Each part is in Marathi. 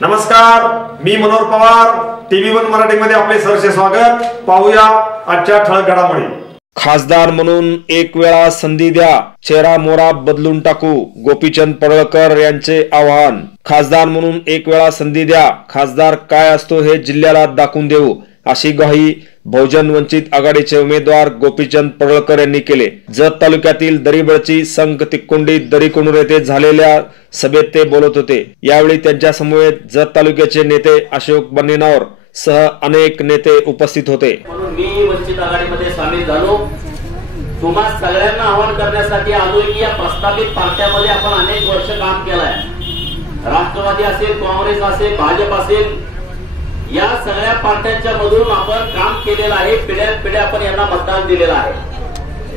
नमस्कार, मी मनोहर पवार. TV1 मराठीमध्ये आपले सहर्ष स्वागत. पाहूया आजच्या ठळक घडामोडी. खासदार म्हणून एक वेळा संधी द्या, चेहरा मोहरा बदलून टाकू, गोपीचंद पडळकर यांचे आवाहन. खासदार म्हणून एक वेळा संधी द्या, खासदार काय असतो हे जिल्ह्याला दाखवून देऊ, अशी ग्वाही बहुजन वंचित आघाडीचे उमेदवार गोपीचंद पडळकर यांनी केले. जत तालुक्यातील दरीबळची संघ तिक्कोंडी दरीकोंडूर येथे झालेल्या सभेत ते बोलत होते. यावेळी त्यांच्या समवेत जत तालुक्याचे नेते अशोक बन्नेनावर सह अनेक नेते उपस्थित होते. म्हणून मी वंचित आघाडीमध्ये सामील झालो. तुम्हा सगळ्यांना आवाहन करण्यासाठी आलोय की या प्रस्तावित पार्ट्यामध्ये आपण अनेक वर्ष काम केलंय. राष्ट्रवादी असेल, काँग्रेस असेल, भाजप असेल, या सगळ्या पार्ट्यांच्या मधून आपण काम केलेलं आहे. पिढ्या आपण यांना मतदान दिलेलं आहे.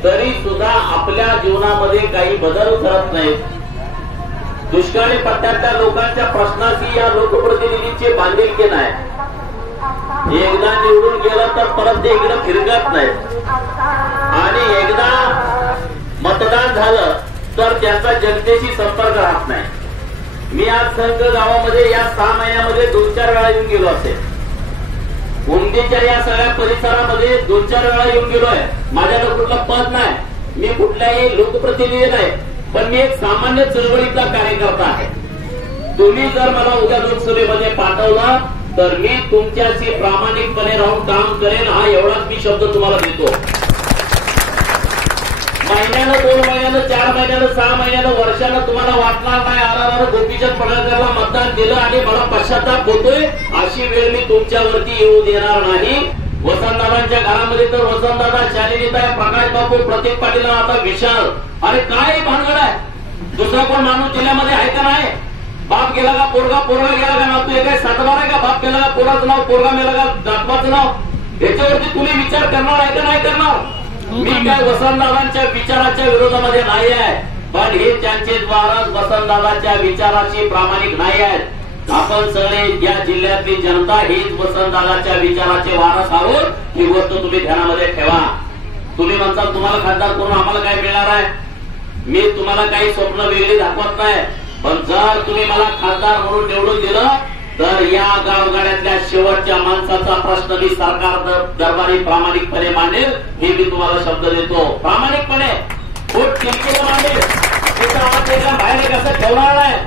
तरी सुद्धा आपल्या जीवनामध्ये काही बदल करत नाहीत. दुष्काळी पट्ट्यातल्या लोकांच्या प्रश्नाशी या लोकप्रतिनिधींचे बांधिलकी नाही. एकदा निवडून गेलं तर परत ते इकडे फिरकत नाही आणि एकदा मतदान झालं तर त्यांचा जनतेशी संपर्क राहत नाही. मी आज संघ गावामध्ये या 6 महिन्यामध्ये 2-4 वेळा येऊन गेलो असेल. उमदीच्या या सगळ्या परिसरामध्ये 2-4 वेळा येऊन गेलोय. माझ्याकडे कुठलं पद नाही, मी कुठल्याही लोकप्रतिनिधी नाही, पण मी एक सामान्य चळवळीचा कार्यकर्ता आहे. तुम्ही जर मला उद्या लोकसभेमध्ये पाठवला तर मी तुमच्याशी प्रामाणिकपणे राहून काम करेन, हा एवढाच मी शब्द तुम्हाला देतो. महिन्यानं, 2 महिन्यानं, 4 महिन्यानं, 6 महिन्यानं, वर्षानं तुम्हाला वाटणार नाही आला गोपीचंद पडळकरला मतदान दिलं आणि मला पश्चाताप होतोय, अशी वेळ मी तुमच्यावरती येऊ देणार नाही. वसंतदादांच्या घरामध्ये तर वसंतदादा, शालिनीताई, प्रकाश बापू, प्रतीक पाटील, आता विशाल, अरे काय भानगड आहे. दुसरा कोण माणूस जिल्ह्यामध्ये आहे का नाही? बाप गेला का पोरगा, पोरगा गेला का नातू, हे काय सातबार आहे का? बाप गेला का पोराचं नाव, पोरगा मेला का नातवाचं नाव? याच्यावरती तुम्ही विचार करणार आहे का नाही करणार? मी काय वसंतदादांच्या विचाराच्या विरोधामध्ये नाही आहे, पण हे त्यांचे द्वारच वसंतदादांच्या विचाराशी प्रामाणिक नाही आहेत. आपण सगळे या जिल्ह्यातली जनता हीच वसंतदादांच्या विचाराचे वारस आहोत, ही गोष्ट तुम्ही ध्यानामध्ये ठेवा. तुम्ही म्हणता तुम्हाला खासदार करून आम्हाला काय मिळणार आहे? मी तुम्हाला काही स्वप्न वेगळी दाखवत नाही, पण जर तुम्ही मला खासदार म्हणून निवडून दिलं तर या गावगाड्यातल्या शेवटच्या माणसाचा प्रश्न मी सरकार दरबारी प्रामाणिकपणे मांडेल, हे मी तुम्हाला शब्द देतो. प्रामाणिकपणे पोट किलकिलं मांडेल. त्याचा आवाज एकदम बाहेर कसं ठेवणार नाही.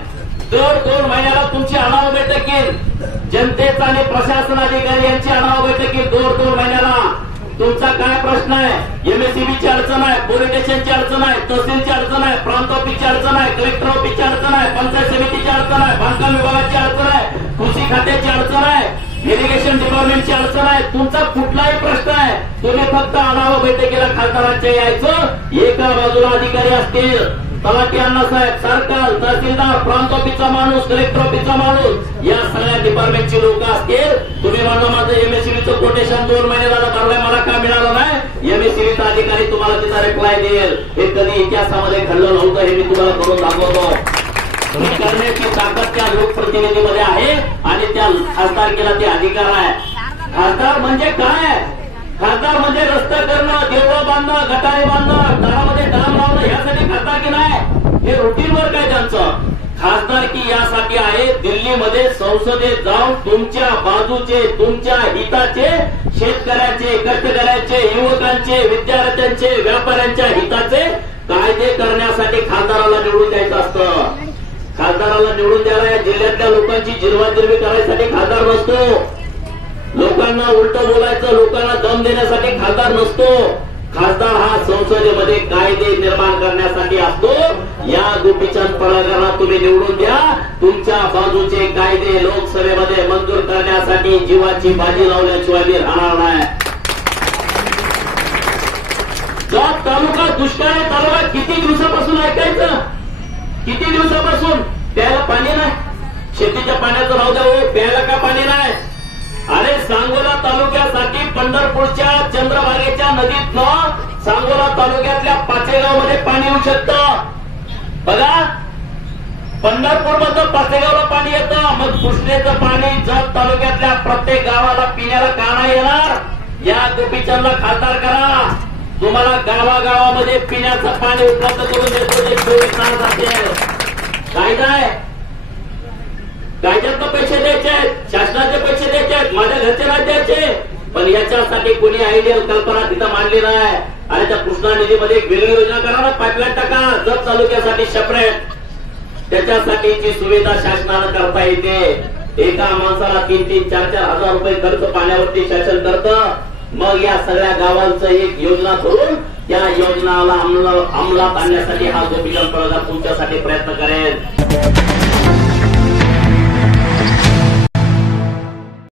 दर 2 महिन्याला तुमची आढावा बैठक येईल. जनतेचा आणि प्रशासन अधिकारी यांची आढावा बैठक येईल. 2 महिन्याला तुमचा काय प्रश्न आहे? एमएससीबीची अडचण आहे, पोलीस स्टेशनची अडचण आहे, तहसीलची अडचण आहे, प्रांत ऑफिसची अडचण आहे, कलेक्टर ऑफिसची अडचण आहे, पंचायत समितीची अडचण आहे, बांधकाम विभागाची अडचण आहे, कृषी खात्याची अडचण आहे, इरिगेशन डिपार्टमेंटची अडचण आहे. तुमचा कुठलाही प्रश्न आहे, तुम्ही फक्त आढावा बैठकीला खासदारांच्या यायचं. एका बाजूला अधिकारी असतील, तलाठी अण्णासाहेब, सर्कल, तहसीलदार, प्रांत ऑफिसचा माणूस, कलेक्टर ऑफिसचा माणूस, या सगळ्या डिपार्टमेंटची लोक असतील. तुम्ही म्हणलं माझं एमएससीबीचं कोटेशन 2 महिने झालं भरलंय, मला काय मिळालं नाही? एमएससीबीचा अधिकारी तुम्हाला तिचा रिप्लाय देईल. हे कधी इतिहासामध्ये घडलं नव्हतं, हे मी तुम्हाला करून दाखवतो. करण्याची ताकद त्या लोकप्रतिनिधीमध्ये आहे आणि त्या खासदारकीला ते अधिकार आहे. खासदार म्हणजे काय? खासदार म्हणजे रस्ते करणं, देवळं बांधणं, गटारे बांधणं, घरामध्ये डाम लावणं, यासाठी खासदारकी नाही. हे रुटीन वर्क आहे त्यांचं. खासदारकी यासाठी आहे दिल्लीमध्ये संसदेत जाऊन तुमच्या बाजूचे, तुमच्या हिताचे, शेतकऱ्याचे, कष्टकऱ्याचे, युवकांचे, विद्यार्थ्यांचे, व्यापाऱ्यांच्या हिताचे कायदे करण्यासाठी खासदाराला निवडून द्यायचं असतं. खासदाराला निवडून द्यायला या जिल्ह्यातल्या लोकांची जिरवाजिरवी करायसाठी खासदार नसतो. लोकांना उलट बोलायचं, लोकांना दम देण्यासाठी खासदार नसतो. खासदार हा संसदेमध्ये कायदे निर्माण करण्यासाठी असतो. या गोपीचंद पडळकरला तुम्ही निवडून द्या. तुमच्या बाजूचे कायदे लोकसभेमध्ये मंजूर करण्यासाठी जीवाची बाजी लावल्याशिवाय मी राहणार नाही. जत तालुका दुष्काळी तालुका किती दिवसापासून ऐकायचं? किती दिवसापासून? प्यायला पाणी नाही. शेतीच्या पाण्याचं राहू द्या, प्यायला का पाणी नाही? अरे सांगोला तालुक्यासाठी पंढरपूरच्या चंद्रभागेच्या नदीतनं सांगोला तालुक्यातल्या पाचेगाव मध्ये पाणी येऊ शकतं. बघा, पंढरपूर मधलं पाचेगावला पाणी येतं. मग कृष्णेचं पाणी जत तालुक्यातल्या प्रत्येक गावाला पिण्याला का नाही येणार? या गोपीचंदला खासदार करा. तुम्हाला गावागावामध्ये पिण्याचं पाणी उपलब्ध करून देतो. 24 तास असेल. कायदा आहे, कायद्यातनं पैसे दे. करायचे, पण याच्यासाठी कोणी आयडियल कल्पना तिथं मांडली नाही. आणि त्या कृष्णा नदीमध्ये एक वेगळी योजना करा ना, पाईपलाईन टाका जत तालुक्यासाठी सेपरेट. त्याच्यासाठीची सुविधा शासनानं करता येते. एका माणसाला 3-3, 4-4 हजार रुपये खर्च पाण्यावरती शासन करतं. मग या सगळ्या गावांचं एक योजना करून त्या योजनाला अंमलात आणण्यासाठी हा गोपीचंद पडळकर तुमच्यासाठी प्रयत्न करेल.